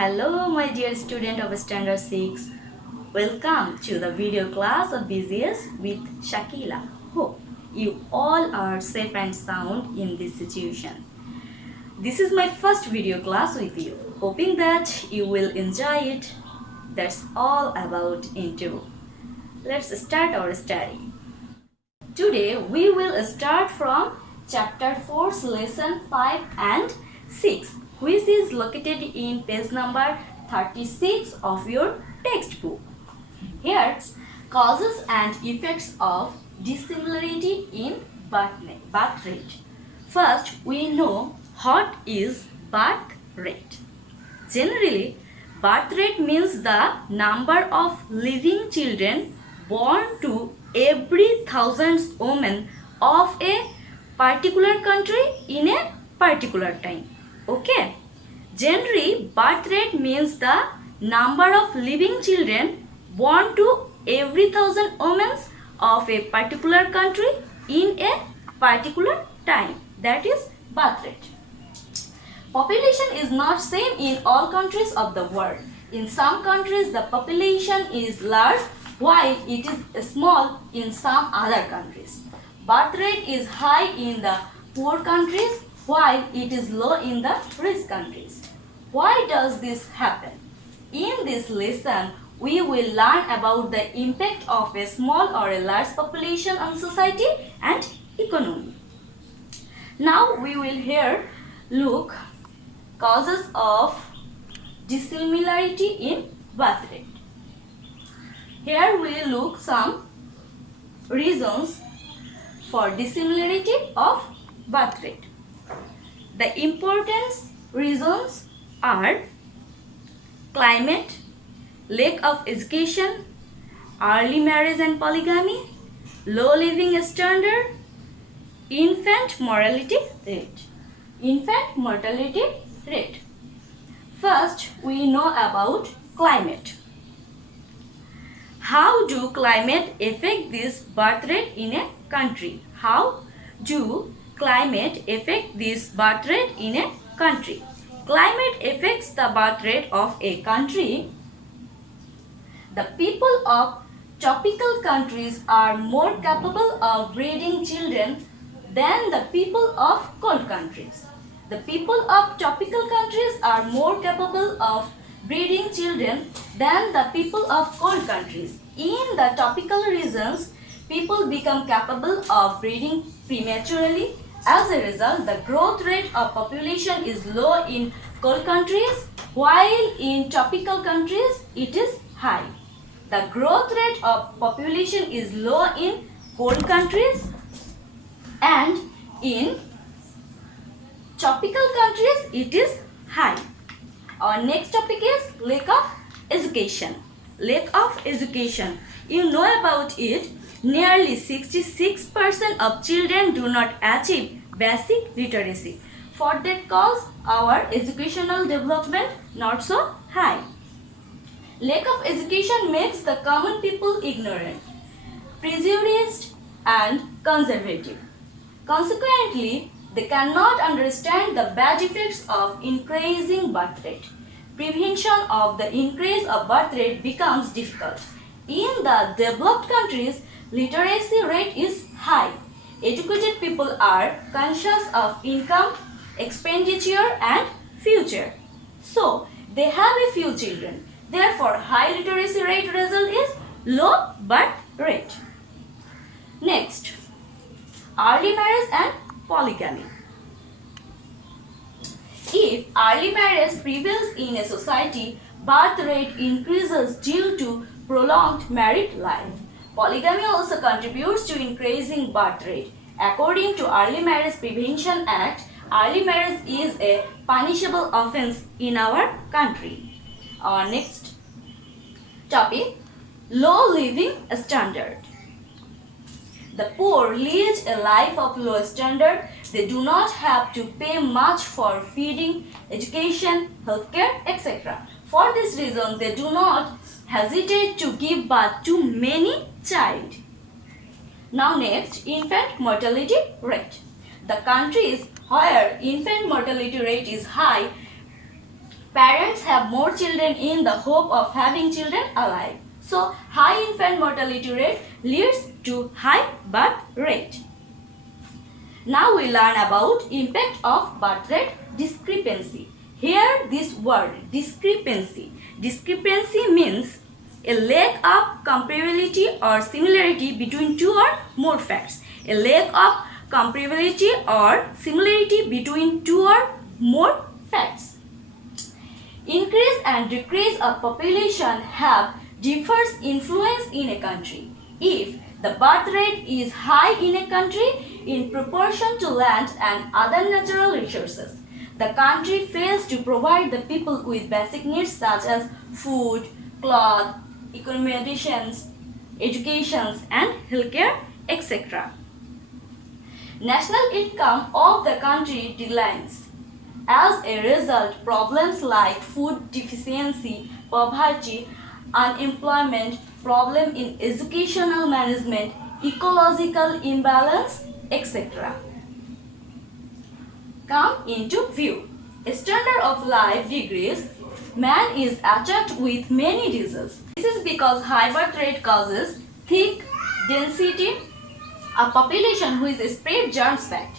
Hello my dear student of Standard 6. Welcome to the video class of BGS with Shakila. Hope you all are safe and sound in this situation. This is my first video class with you. Hoping that you will enjoy it. That's all about into. Let's start our study. Today we will start from Chapter 4's Lesson 5 and 6, which is located in page number 36 of your textbook. Here's causes and effects of dissimilarity in birth rate. First, we know what is birth rate. Generally, birth rate means the number of living children born to every 1,000 women of a particular country in a particular time. Okay. Generally, birth rate means the number of living children born to every 1,000 women of a particular country in a particular time. That is birth rate. Population is not same in all countries of the world. In some countries, the population is large while it is small in some other countries. Birth rate is high in the poor countries while it is low in the rich countries. Why does this happen? In this lesson, we will learn about the impact of a small or a large population on society and economy. Now we will here look causes of dissimilarity in birth rate. Here we will look some reasons for dissimilarity of birth rate. The important reasons are climate, lack of education, early marriage and polygamy, low living standard, infant mortality rate. Infant mortality rate. First, we know about climate. How do climate affect this birth rate in a country? How do climate affect this birth rate in a country? Climate affects the birth rate of a country. The people of tropical countries are more capable of breeding children than the people of cold countries. The people of tropical countries are more capable of breeding children than the people of cold countries. In the tropical regions, people become capable of breeding prematurely. As a result, the growth rate of population is low in cold countries, while in tropical countries it is high. The growth rate of population is low in cold countries and in tropical countries it is high. Our next topic is lack of education. Lack of education. You know about it. Nearly 66% of children do not achieve basic literacy. For that cause, our educational development not so high. Lack of education makes the common people ignorant, prejudiced and conservative. Consequently, they cannot understand the bad effects of increasing birth rate. Prevention of the increase of birth rate becomes difficult. In the developed countries, literacy rate is high. Educated people are conscious of income, expenditure and future. So, they have a few children. Therefore, high literacy rate result is low birth rate. Next, early marriage and polygamy. If early marriage prevails in a society, birth rate increases due to prolonged married life. Polygamy also contributes to increasing birth rate. According to Early Marriage Prevention Act, early marriage is a punishable offense in our country. Our next topic, low living standard. The poor lead a life of low standard. They do not have to pay much for feeding, education, healthcare, etc. For this reason, they do not hesitate to give birth to many child. Now next, infant mortality rate. The countries where infant mortality rate is high Parents have more children in the hope of having children alive. So, high infant mortality rate leads to high birth rate. Now we learn about impact of birth rate discrepancy. Here this word discrepancy. Discrepancy means a lack of comparability or similarity between two or more facts. A lack of comparability or similarity between two or more facts. Increase and decrease of population have diverse influence in a country. If the birth rate is high in a country in proportion to land and other natural resources, the country fails to provide the people with basic needs such as food, cloth, accommodations, education and healthcare, etc. National income of the country declines. As a result, problems like food deficiency, poverty, unemployment, problem in educational management, ecological imbalance, etc. come into view. A standard of life decreases. Man is attacked with many diseases. This is because high birth rate causes thick density, a population which spread germs fact.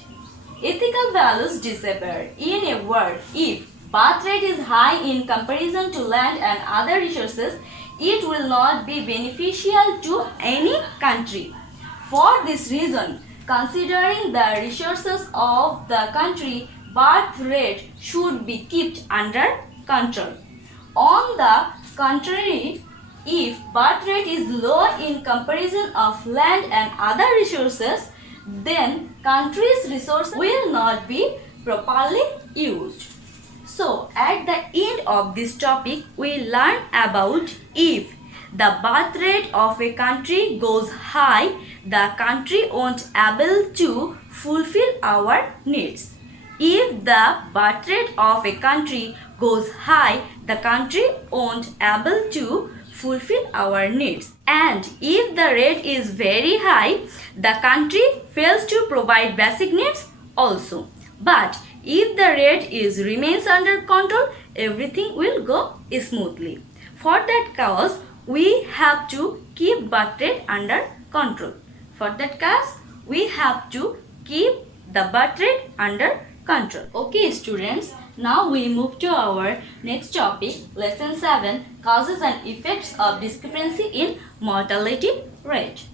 Ethical values disappear. In a word, if birth rate is high in comparison to land and other resources, it will not be beneficial to any country. For this reason, considering the resources of the country, birth rate should be kept under control. On the contrary, if birth rate is low in comparison of land and other resources, then country's resources will not be properly used. So, at the end of this topic, we learn about if the birth rate of a country goes high, the country won't able to fulfill our needs. If the birth rate of a country goes high, the country won't able to fulfill our needs. And if the rate is very high, the country fails to provide basic needs also. But if the rate remains under control, everything will go smoothly. For that cause, we have to keep birth rate under control. For that cause, we have to keep the birth rate under control. Okay students, now we move to our next topic, lesson 7, causes and effects of discrepancy in mortality rate.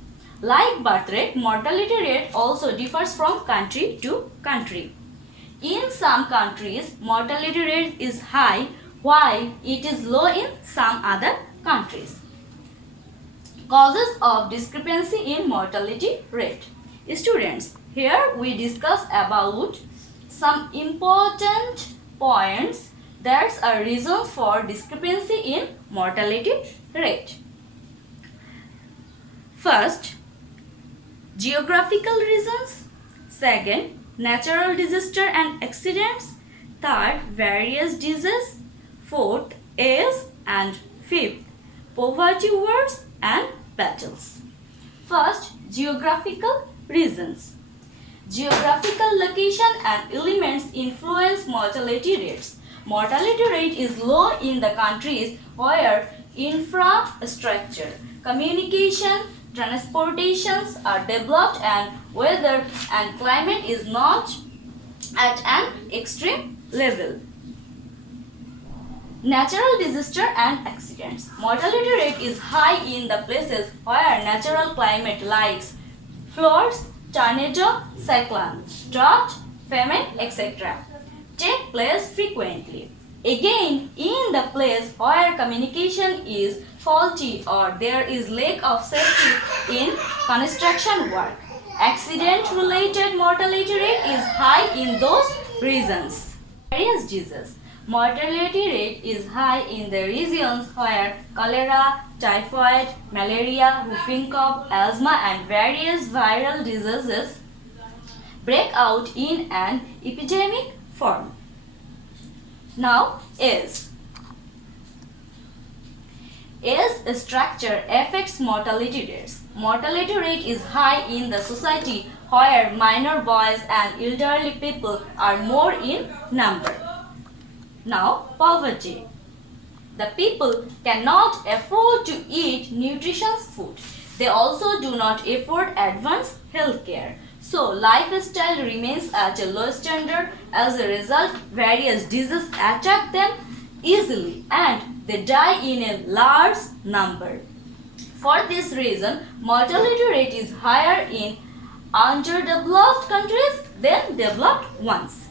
Like birth rate, mortality rate also differs from country to country. In some countries, mortality rate is high while it is low in some other countries. Causes of discrepancy in mortality rate. Students, here we discuss about some important points that's a reason for discrepancy in mortality rate. First, geographical reasons. Second, natural disaster and accidents. Third, various diseases. Fourth, age. And fifth, poverty, wars and battles. First, geographical reasons. Geographical location and elements influence mortality rates. Mortality rate is low in the countries where infrastructure, communication, transportations are developed and weather and climate is not at an extreme level. Natural disaster and accidents. Mortality rate is high in the places where natural climate like floods, tornado, cyclone, drought, famine, etc. take place frequently. Again, in the place where communication is faulty or there is lack of safety in construction work, accident-related mortality rate is high in those regions. Various diseases. Mortality rate is high in the regions where cholera, typhoid, malaria, whooping cough, asthma and various viral diseases break out in an epidemic form. Now, age structure affects mortality rates. Mortality rate is high in the society where minor boys and elderly people are more in number. Now, poverty. The people cannot afford to eat nutritious food. They also do not afford advanced healthcare. So, lifestyle remains at a low standard. As a result, various diseases attack them easily and they die in a large number. For this reason, mortality rate is higher in underdeveloped countries than developed ones.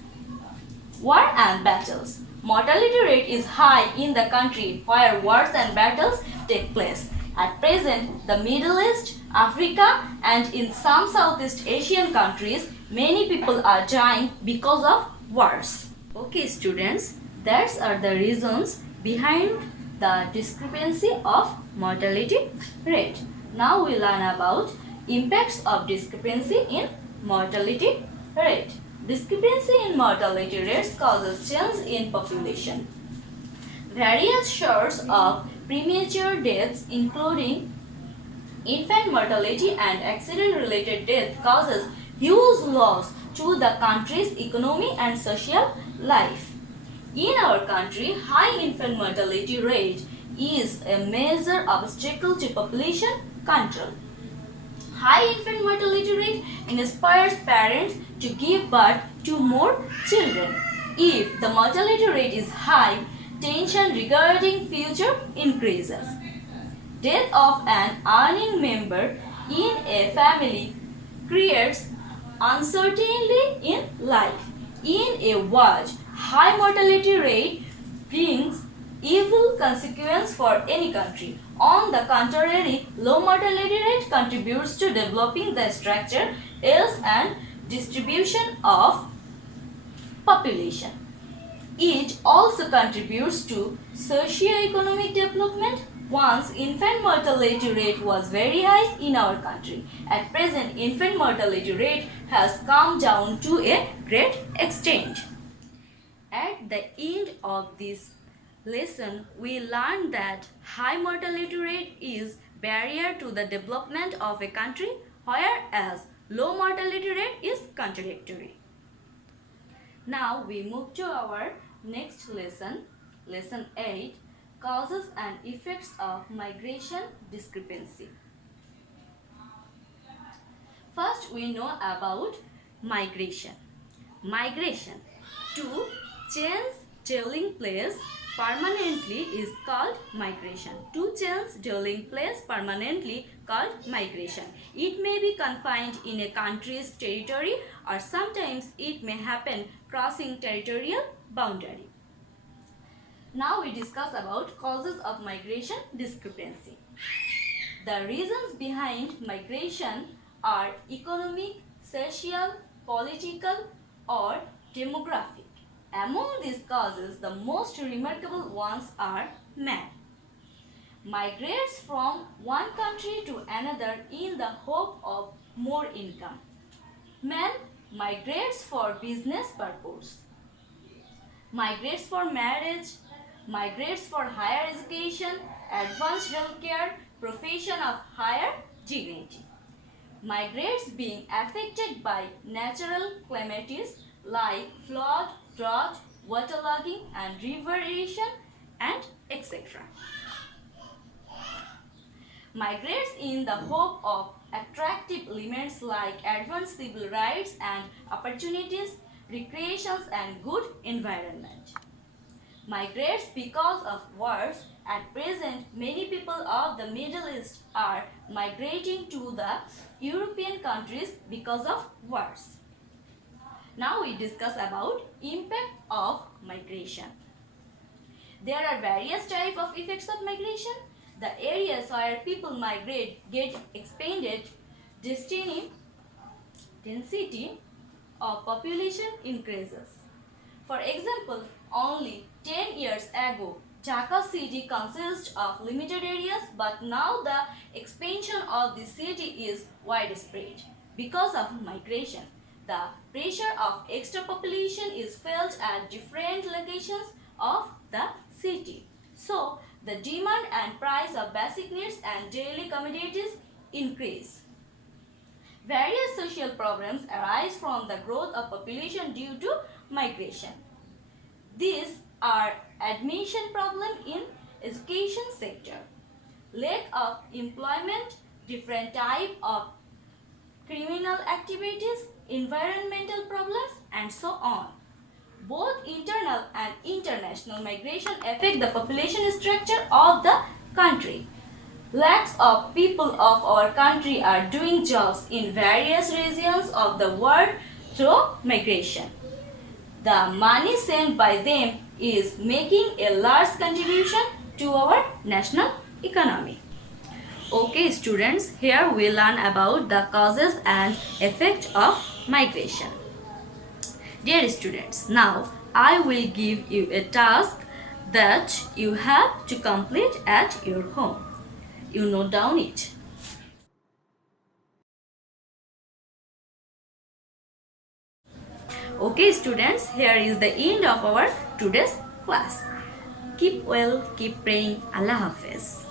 War and battles. Mortality rate is high in the country where wars and battles take place. At present, the Middle East, Africa, and in some Southeast Asian countries, many people are dying because of wars. Okay, students, that are the reasons behind the discrepancy of mortality rate. Now we learn about impacts of discrepancy in mortality rate. Discrepancy in mortality rates causes change in population. Various sources of premature deaths including infant mortality and accident-related death causes huge loss to the country's economy and social life. In our country, high infant mortality rate is a major obstacle to population control. High infant mortality rate inspires parents to give birth to more children. If the mortality rate is high, tension regarding future increases. Death of an earning member in a family creates uncertainty in life. In a world, high mortality rate brings evil consequences for any country. On the contrary, low mortality rate contributes to developing the structure, health and distribution of population. It also contributes to socio-economic development. Once infant mortality rate was very high in our country. At present, infant mortality rate has come down to a great extent. At the end of this lesson, we learned that high mortality rate is barrier to the development of a country, whereas low mortality rate is contradictory. Now we move to our next lesson, lesson 8, causes and effects of migration discrepancy. First, we know about migration. Migration to change dwelling place permanently is called migration. To change dwelling place permanently called migration. It may be confined in a country's territory or sometimes it may happen crossing territorial boundary. Now we discuss about causes of migration discrepancy. The reasons behind migration are economic, social, political or demographic. Among these causes, the most remarkable ones are man. Migrates from one country to another in the hope of more income. Man migrates for business purpose. Migrates for marriage, migrates for higher education, advanced healthcare, profession of higher dignity. Migrates being affected by natural calamities like flood, drought, waterlogging and river erosion and etc. Migrates in the hope of attractive elements like advanced civil rights and opportunities, recreations and good environment. Migrates because of wars. At present, many people of the Middle East are migrating to the European countries because of wars. Now we discuss about impact of migration. There are various types of effects of migration. The areas where people migrate get expanded, density of population increases. For example, only 10 years ago, Dhaka city consists of limited areas, but now the expansion of the city is widespread. Because of migration, the pressure of extra population is felt at different locations of the city. So, the demand and price of basic needs and daily commodities increase. Various social problems arise from the growth of population due to migration. These are admission problem in education sector, lack of employment, different type of criminal activities, environmental problems, and so on. Both internal and international migration affect the population structure of the country. Lakhs of people of our country are doing jobs in various regions of the world through migration. The money sent by them is making a large contribution to our national economy. Okay students, here we learn about the causes and effect of migration. Dear students, now I will give you a task that you have to complete at your home. You note down it. Okay students, here is the end of our today's class. Keep well, keep praying. Allah Hafiz.